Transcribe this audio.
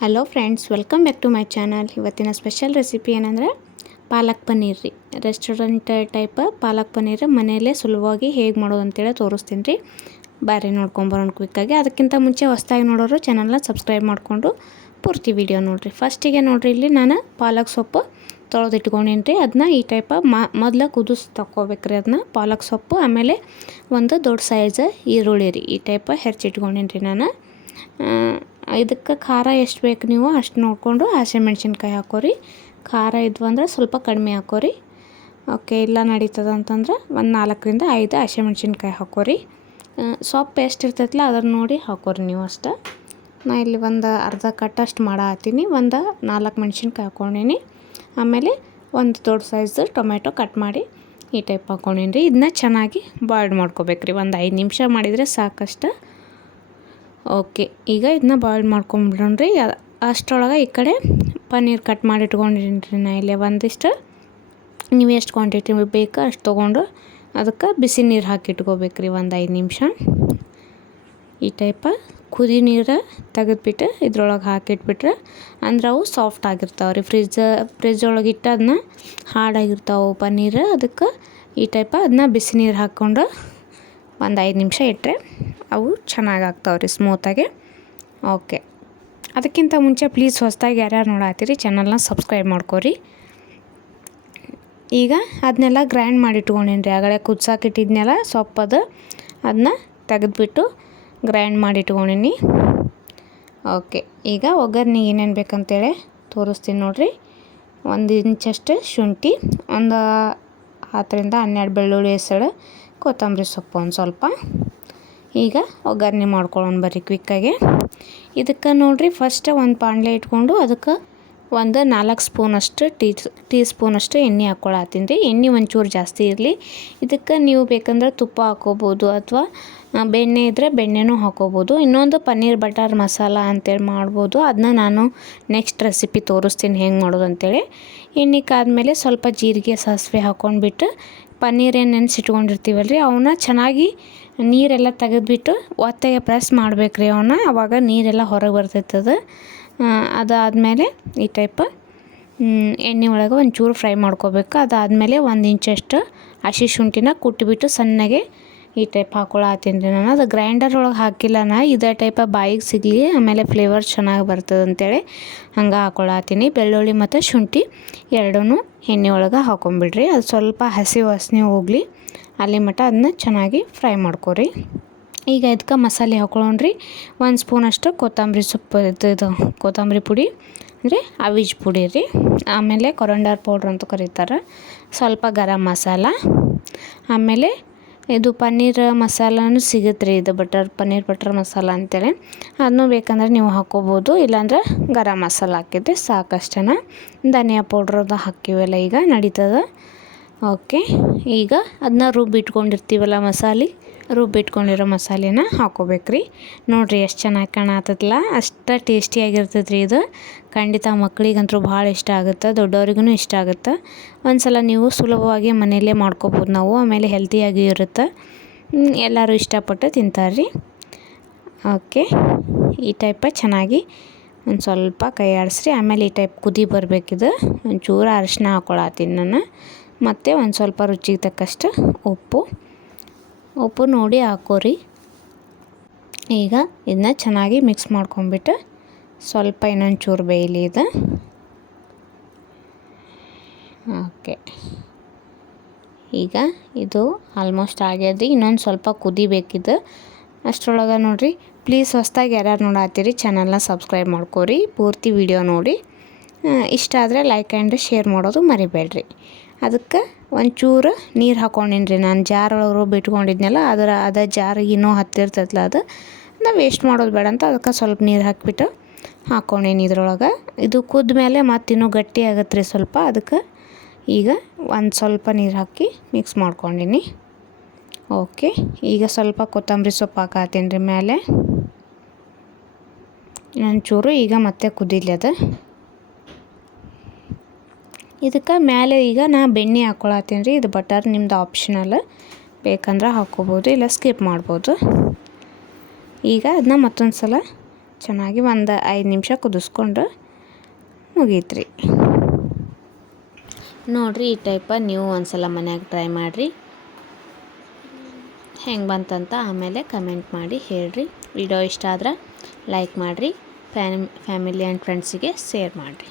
Hello friends, welcome back to my channel. ಇವತ್ತಿನ special recipe ಏನಂದರೆ ಪಾಲಕ್ ಪನ್ನೀರ್ ರೀ. ರೆಸ್ಟೋರೆಂಟ್ ಟೈಪ್ ಪಾಲಕ್ ಪನ್ನೀರ್ ಮನೆಯಲ್ಲೇ ಸುಲಭವಾಗಿ ಹೇಗೆ ಮಾಡೋದು ಅಂತೇಳಿ ತೋರಿಸ್ತೀನಿ ರೀ. ಬಾರಿ ನೋಡ್ಕೊಂಬರೋಣ ಕ್ವಿಕ್ಕಾಗಿ ಅದಕ್ಕಿಂತ ಮುಂಚೆ ಹೊಸ್ದಾಗಿ ನೋಡೋರು ಚಾನಲ್ನ ಸಬ್ಸ್ಕ್ರೈಬ್ ಮಾಡಿಕೊಂಡು ಪೂರ್ತಿ ವಿಡಿಯೋ ನೋಡಿರಿ. ಫಸ್ಟಿಗೆ ನೋಡಿರಿ, ಇಲ್ಲಿ ನಾನು ಪಾಲಕ್ ಸೊಪ್ಪು ತೊಳೆದು ಇಟ್ಕೊಂಡೀನಿ ರೀ. ಅದನ್ನ ಈ ಟೈಪ ಮೊದಲ ಕುದಿಸ್ ತಗೋಬೇಕ್ರಿ ಅದನ್ನ ಪಾಲಕ್ ಸೊಪ್ಪು. ಆಮೇಲೆ ಒಂದು ದೊಡ್ಡ ಸೈಜ್ ಈರುಳ್ಳಿ ರೀ. ಈ ಟೈಪ ಹೆಚ್ಚಿಟ್ಕೊಂಡಿನ್ರಿ ರೀ ನಾನು. ಇದಕ್ಕೆ ಖಾರ ಎಷ್ಟು ಬೇಕು ನೀವು ಅಷ್ಟು ನೋಡಿಕೊಂಡು ಹಸಿಮೆಣ್ಸಿನ್ಕಾಯಿ ಹಾಕೋರಿ. ಖಾರ ಇದ್ವು ಅಂದ್ರೆ ಸ್ವಲ್ಪ ಕಡಿಮೆ ಹಾಕೋರಿ. ಓಕೆ, ಇಲ್ಲ ನಡೀತದ ಅಂತಂದ್ರೆ ಒಂದು ನಾಲ್ಕರಿಂದ ಐದು ಹಸಿಮೆಣ್ಸಿನ್ಕಾಯಿ ಹಾಕೋರಿ. ಸೊಪ್ಪು ಎಷ್ಟು ಇರ್ತೈತಲ್ಲ ಅದನ್ನು ನೋಡಿ ಹಾಕೋರಿ ನೀವು ಅಷ್ಟು. ನಾ ಇಲ್ಲಿ ಒಂದು ಅರ್ಧ ಕಟ್ಟಷ್ಟು ಮಾಡತ್ತೀನಿ ಒಂದು ನಾಲ್ಕು ಮೆಣ್ಸಿನ್ಕಾಯಿ ಹಾಕ್ಕೊಂಡೀನಿ ಆಮೇಲೆ ಒಂದು ದೊಡ್ಡ ಸೈಜ್ ಟೊಮೆಟೊ ಕಟ್ ಮಾಡಿ ಈ ಟೈಪ್ ಹಾಕ್ಕೊಂಡೀನಿ ರೀ. ಇದನ್ನ ಚೆನ್ನಾಗಿ ಬಾಯ್ಲ್ ಮಾಡ್ಕೋಬೇಕ್ರಿ. ಒಂದು ಐದು ನಿಮಿಷ ಮಾಡಿದರೆ ಸಾಕಷ್ಟು ಓಕೆ, ಈಗ ಇದನ್ನ ಬಾಯ್ಲ್ ಮಾಡ್ಕೊಂಬಿಡೋಣ್ರಿ. ಅಷ್ಟರೊಳಗೆ ಈ ಕಡೆ ಪನ್ನೀರ್ ಕಟ್ ಮಾಡಿ ಇಟ್ಕೊಂಡಿದ್ದೀನಿ ನಾ ಇಲ್ಲೇ ಒಂದಿಷ್ಟು. ನೀವು ಎಷ್ಟು ಕ್ವಾಂಟಿಟಿ ಬೇಕು ಅಷ್ಟು ತೊಗೊಂಡು ಅದಕ್ಕೆ ಬಿಸಿ ನೀರು ಹಾಕಿ ಇಟ್ಕೋಬೇಕ್ರಿ ಒಂದು ಐದು ನಿಮಿಷ. ಈ ಟೈಪ ಕುದಿ ನೀರು ತೆಗೆದ್ಬಿಟ್ಟು ಇದ್ರೊಳಗೆ ಹಾಕಿಟ್ಬಿಟ್ರೆ ಅಂದ್ರೆ ಅವು ಸಾಫ್ಟ್ ಆಗಿರ್ತಾವೆ ರೀ. ಫ್ರಿಜ್ ಫ್ರಿಜ್ ಒಳಗೆ ಇಟ್ಟು ಅದನ್ನ ಹಾಡಾಗಿರ್ತಾವೆ ಪನ್ನೀರು. ಅದಕ್ಕೆ ಈ ಟೈಪ ಅದನ್ನ ಬಿಸಿ ನೀರು ಹಾಕ್ಕೊಂಡು ಒಂದು ಐದು ನಿಮಿಷ ಇಟ್ಟರೆ ಅವು ಚೆನ್ನಾಗಿ ಆಗ್ತಾವೆ ರೀ ಸ್ಮೂತಾಗಿ. ಓಕೆ. ಅದಕ್ಕಿಂತ ಮುಂಚೆ ಪ್ಲೀಸ್ ಹೊಸದಾಗಿ ಯಾರ್ಯಾರು ನೋಡತ್ತೀರಿ ಚಾನಲ್ನ ಸಬ್ಸ್ಕ್ರೈಬ್ ಮಾಡ್ಕೊರಿ. ಈಗ ಅದನ್ನೆಲ್ಲ ಗ್ರೈಂಡ್ ಮಾಡಿ ಇಟ್ಕೊಂಡಿನ್ರಿ ಆಗಲೇ ಕುದ್ಸಾಕಿಟ್ಟಿದ್ನೆಲ್ಲ ಸೊಪ್ಪದು ಅದನ್ನ ತೆಗೆದುಬಿಟ್ಟು ಗ್ರೈಂಡ್ ಮಾಡಿ ಇಟ್ಕೊಂಡೀನಿ ಓಕೆ, ಈಗ ಒಗ್ಗರ್ನಿಗೆ ಏನೇನು ಬೇಕಂತೇಳಿ ತೋರಿಸ್ತೀನಿ ನೋಡಿರಿ. ಒಂದು ಇಂಚಷ್ಟು ಶುಂಠಿ, ಒಂದು ಹತ್ತರಿಂದ ಹನ್ನೆರಡು ಬೆಳ್ಳುಳ್ಳಿ ಹೆಸರು ಕೊತ್ತಂಬರಿ ಸೊಪ್ಪು ಒಂದು ಸ್ವಲ್ಪ. ಈಗ ಒಗ್ಗರಣೆ ಮಾಡ್ಕೊಳ್ಳೋಣ ಬರ್ರಿ ಕ್ವಿಕ್ಕಾಗಿ ಇದಕ್ಕೆ ನೋಡಿರಿ ಫಸ್ಟ್ ಒಂದು ಪಾಂಡ್ಲೆ ಇಟ್ಕೊಂಡು ಅದಕ್ಕೆ ಒಂದು ನಾಲ್ಕು ಸ್ಪೂನಷ್ಟು ಟೀ ಟೀ ಸ್ಪೂನಷ್ಟು ಎಣ್ಣೆ ಹಾಕ್ಕೊಳತ್ತೀನಿ ರೀ. ಎಣ್ಣೆ ಒಂಚೂರು ಜಾಸ್ತಿ ಇರಲಿ. ಇದಕ್ಕೆ ನೀವು ಬೇಕಂದ್ರೆ ತುಪ್ಪ ಹಾಕೋಬೋದು ಅಥವಾ ಬೆಣ್ಣೆ ಇದ್ದರೆ ಬೆಣ್ಣೆನೂ ಹಾಕೋಬೋದು ಇನ್ನೊಂದು ಪನ್ನೀರ್ ಬಟರ್ ಮಸಾಲ ಅಂತೇಳಿ ಮಾಡ್ಬೋದು. ಅದನ್ನ ನಾನು ನೆಕ್ಸ್ಟ್ ರೆಸಿಪಿ ತೋರಿಸ್ತೀನಿ ಹೆಂಗೆ ಮಾಡೋದು ಅಂತೇಳಿ. ಎಣ್ಣೆ ಕಾದ್ಮೇಲೆ ಸ್ವಲ್ಪ ಜೀರಿಗೆ ಸಾಸಿವೆ ಹಾಕ್ಕೊಂಡ್ಬಿಟ್ಟು ಪನ್ನೀರ್ ಏನು ನೆನೆಸಿಟ್ಕೊಂಡಿರ್ತೀವಲ್ಲ ರೀ ಅವನ್ನ ಚೆನ್ನಾಗಿ ನೀರೆಲ್ಲ ತೆಗೆದ್ಬಿಟ್ಟು ಒತ್ತೆಗೆ ಪ್ರೆಸ್ ಮಾಡ್ಬೇಕು ರೀ ಅವನ್ನ ಅವಾಗ ನೀರೆಲ್ಲ ಹೊರಗೆ ಬರ್ತೈತದ ಅದಾದಮೇಲೆ ಈ ಟೈಪ್ ಎಣ್ಣೆ ಒಳಗೆ ಒಂಚೂರು ಫ್ರೈ ಮಾಡ್ಕೋಬೇಕು. ಅದಾದಮೇಲೆ ಒಂದು ಇಂಚಷ್ಟು ಹಸಿ ಶುಂಠಿನ ಕುಟ್ಟಿಬಿಟ್ಟು ಸಣ್ಣಗೆ ಈ ಟೈಪ್ ಹಾಕೊಳಾತೀನಿ ರೀ ನಾನು. ಅದು ಗ್ರೈಂಡರ್ ಒಳಗೆ ಹಾಕಿಲ್ಲ ನಾ. ಇದೇ ಟೈಪ ಬಾಯಿಗೆ ಸಿಗಲಿ, ಆಮೇಲೆ ಫ್ಲೇವರ್ ಚೆನ್ನಾಗಿ ಬರ್ತದೆ ಅಂತೇಳಿ ಹಂಗೆ ಹಾಕೊಳಾತೀನಿ ಬೆಳ್ಳುಳ್ಳಿ ಮತ್ತು ಶುಂಠಿ ಎರಡೂ ಎಣ್ಣೆ ಒಳಗೆ ಹಾಕೊಂಬಿಡ್ರಿ. ಅದು ಸ್ವಲ್ಪ ಹಸಿ ವಾಸನೆ ಹೋಗಲಿ, ಅಲ್ಲಿ ಮಟ್ಟ ಅದನ್ನ ಚೆನ್ನಾಗಿ ಫ್ರೈ ಮಾಡ್ಕೊರಿ. ಈಗ ಇದಕ್ಕೆ ಮಸಾಲೆ ಹಾಕೊಳ್ಳೋಣ್ರಿ ಒಂದು ಸ್ಪೂನಷ್ಟು ಕೊತ್ತಂಬರಿ ಸೊಪ್ಪು ಇದು ಕೊತ್ತಂಬರಿ ಪುಡಿ ಅಂದರೆ ಅವಿಜ್ ಪುಡಿ ರೀ. ಆಮೇಲೆ ಕೊರಂಡರ್ ಪೌಡ್ರ್ ಅಂತ ಕರೀತಾರೆ. ಸ್ವಲ್ಪ ಗರಂ ಮಸಾಲ, ಆಮೇಲೆ ಇದು ಪನ್ನೀರ್ ಮಸಾಲನೂ ಸಿಗುತ್ತೆ ರೀ, ಇದು ಬಟರ್, ಪನ್ನೀರ್ ಬಟರ್ ಮಸಾಲ ಅಂತೇಳಿ. ಅದನ್ನು ಬೇಕಂದ್ರೆ ನೀವು ಹಾಕ್ಕೋಬೋದು ಇಲ್ಲಾಂದ್ರೆ ಗರಂ ಮಸಾಲ ಹಾಕಿದ್ರೆ ಸಾಕಷ್ಟೇ ಧನಿಯಾ ಪೌಡ್ರದ ಹಾಕಿವೆಲ್ಲ ಈಗ, ನಡೀತದೆ? ಓಕೆ ಈಗ ಅದನ್ನ ರುಬ್ಬಿಟ್ಕೊಂಡಿರ್ತೀವಲ್ಲ ಮಸಾಲೆ. ರುಬ್ಬಿಟ್ಕೊಂಡಿರೋ ಮಸಾಲೆನ ಹಾಕೋಬೇಕ್ರಿ. ನೋಡಿರಿ ಎಷ್ಟು ಚೆನ್ನಾಗಿ ಕಾಣತ್ತಲ್ಲ ಅಷ್ಟು ಟೇಸ್ಟಿಯಾಗಿರ್ತದೆ ರೀ ಇದು. ಖಂಡಿತ ಮಕ್ಕಳಿಗಂತೂ ಭಾಳ ಇಷ್ಟ ಆಗುತ್ತೆ ದೊಡ್ಡವ್ರಿಗೂ ಇಷ್ಟ ಆಗುತ್ತೆ. ಒಂದು ಸಲ ನೀವು ಸುಲಭವಾಗಿ ಮನೆಯಲ್ಲೇ ಮಾಡ್ಕೋಬೋದು ನಾವು, ಆಮೇಲೆ ಹೆಲ್ತಿಯಾಗಿ ಇರುತ್ತೆ. ಎಲ್ಲರೂ ಇಷ್ಟಪಟ್ಟು ತಿಂತಾರೆ ರೀ ಓಕೆ, ಈ ಟೈಪ ಚೆನ್ನಾಗಿ ಒಂದು ಸ್ವಲ್ಪ ಕೈ ಆಡಿಸ್ರಿ. ಆಮೇಲೆ ಈ ಟೈಪ್ ಕುದಿ ಬರಬೇಕಿದು. ಒಂಚೂರು ಅರಿಶಿನ ಹಾಕೊಳತ್ತೀನಿ ನಾನು. ಮತ್ತು ಒಂದು ಸ್ವಲ್ಪ ರುಚಿಗೆ ತಕ್ಕಷ್ಟು ಉಪ್ಪು. ಉಪ್ಪು ನೋಡಿ ಹಾಕೋರಿ ಈಗ ಇದನ್ನ ಚೆನ್ನಾಗಿ ಮಿಕ್ಸ್ ಮಾಡ್ಕೊಂಬಿಟ್ಟು ಸ್ವಲ್ಪ ಇನ್ನೊಂದು ಚೂರು ಬೇಯಲಿ ಇದು. ಓಕೆ. ಈಗ ಇದು ಆಲ್ಮೋಸ್ಟ್ ಆಗ್ಯದ. ಇನ್ನೊಂದು ಸ್ವಲ್ಪ ಕುದಿಬೇಕಿದು ಅಷ್ಟರೊಳಗೆ ನೋಡಿರಿ. ಪ್ಲೀಸ್ ಹೊಸ್ದಾಗಿ ಯಾರ್ಯಾರು ನೋಡತ್ತೀರಿ ಚಾನಲ್ನ ಸಬ್ಸ್ಕ್ರೈಬ್ ಮಾಡ್ಕೋರಿ. ಪೂರ್ತಿ ವಿಡಿಯೋ ನೋಡಿ. ಇಷ್ಟ ಆದರೆ ಲೈಕ್ ಆ್ಯಂಡ್ ಶೇರ್ ಮಾಡೋದು ಮರಿಬೇಡ್ರಿ. ಅದಕ್ಕೆ ಒಂಚೂರು ನೀರು ಹಾಕ್ಕೊಂಡಿನಿ ರೀ ನಾನು ಜಾರ್ ಒಳಗೆ ಬಿಟ್ಕೊಂಡಿದ್ನಲ್ಲ ಅದರ, ಅದ ಜಾರಿಗೆ ಇನ್ನೂ ಹತ್ತಿರ್ತೈತಲ್ಲ ಅದು. ನಾ ವೇಸ್ಟ್ ಮಾಡೋದು ಬೇಡ ಅಂತ ಅದಕ್ಕೆ ಸ್ವಲ್ಪ ನೀರು ಹಾಕಿಬಿಟ್ಟು ಹಾಕೊಂಡೇನಿ ಇದ್ರೊಳಗೆ. ಇದು ಕುದ್ದ ಮೇಲೆ ಮತ್ತು ಇನ್ನೂ ಗಟ್ಟಿ ಆಗತ್ತೆ ರೀ ಸ್ವಲ್ಪ, ಅದಕ್ಕೆ ಈಗ ಒಂದು ಸ್ವಲ್ಪ ನೀರು ಹಾಕಿ ಮಿಕ್ಸ್ ಮಾಡ್ಕೊಂಡಿನಿ. ಓಕೆ ಈಗ ಸ್ವಲ್ಪ ಕೊತ್ತಂಬರಿ ಸೊಪ್ಪು ಹಾಕತ್ತೀನಿ ರೀ ಮೇಲೆ ಚೂರು ಈಗ ಮತ್ತೆ ಕುದಿಲಿ ಅದು. ಇದಕ್ಕೆ ಮೇಲೆ ಈಗ ನಾ ಬೆಣ್ಣೆ ಹಾಕ್ಕೊಳತ್ತೀನಿ ರೀ. ಇದು ಬಟರ್ ನಿಮ್ದು ಆಪ್ಷನಲ್ ಬೇಕಂದ್ರೆ ಹಾಕ್ಕೋಬೋದು ಇಲ್ಲ ಸ್ಕಿಪ್ ಮಾಡ್ಬೋದು. ಈಗ ಅದನ್ನ ಮತ್ತೊಂದು ಸಲ ಚೆನ್ನಾಗಿ ಒಂದು ಐದು ನಿಮಿಷ ಕುದಿಸ್ಕೊಂಡು ಮುಗೀತ್ರಿ ನೋಡಿರಿ ಈ ಟೈಪ ನೀವು ಒಂದ್ಸಲ ಮನ್ಯಾಗ ಟ್ರೈ ಮಾಡಿರಿ. ಹೆಂಗೆ ಬಂತಂತ ಆಮೇಲೆ ಕಮೆಂಟ್ ಮಾಡಿ ಹೇಳ್ರಿ. ವಿಡಿಯೋ ಇಷ್ಟ ಆದ್ರೆ ಲೈಕ್ ಮಾಡಿರಿ. ಫ್ಯಾಮ್, ಫ್ಯಾಮಿಲಿ ಆ್ಯಂಡ್ ಫ್ರೆಂಡ್ಸಿಗೆ ಶೇರ್ ಮಾಡಿರಿ.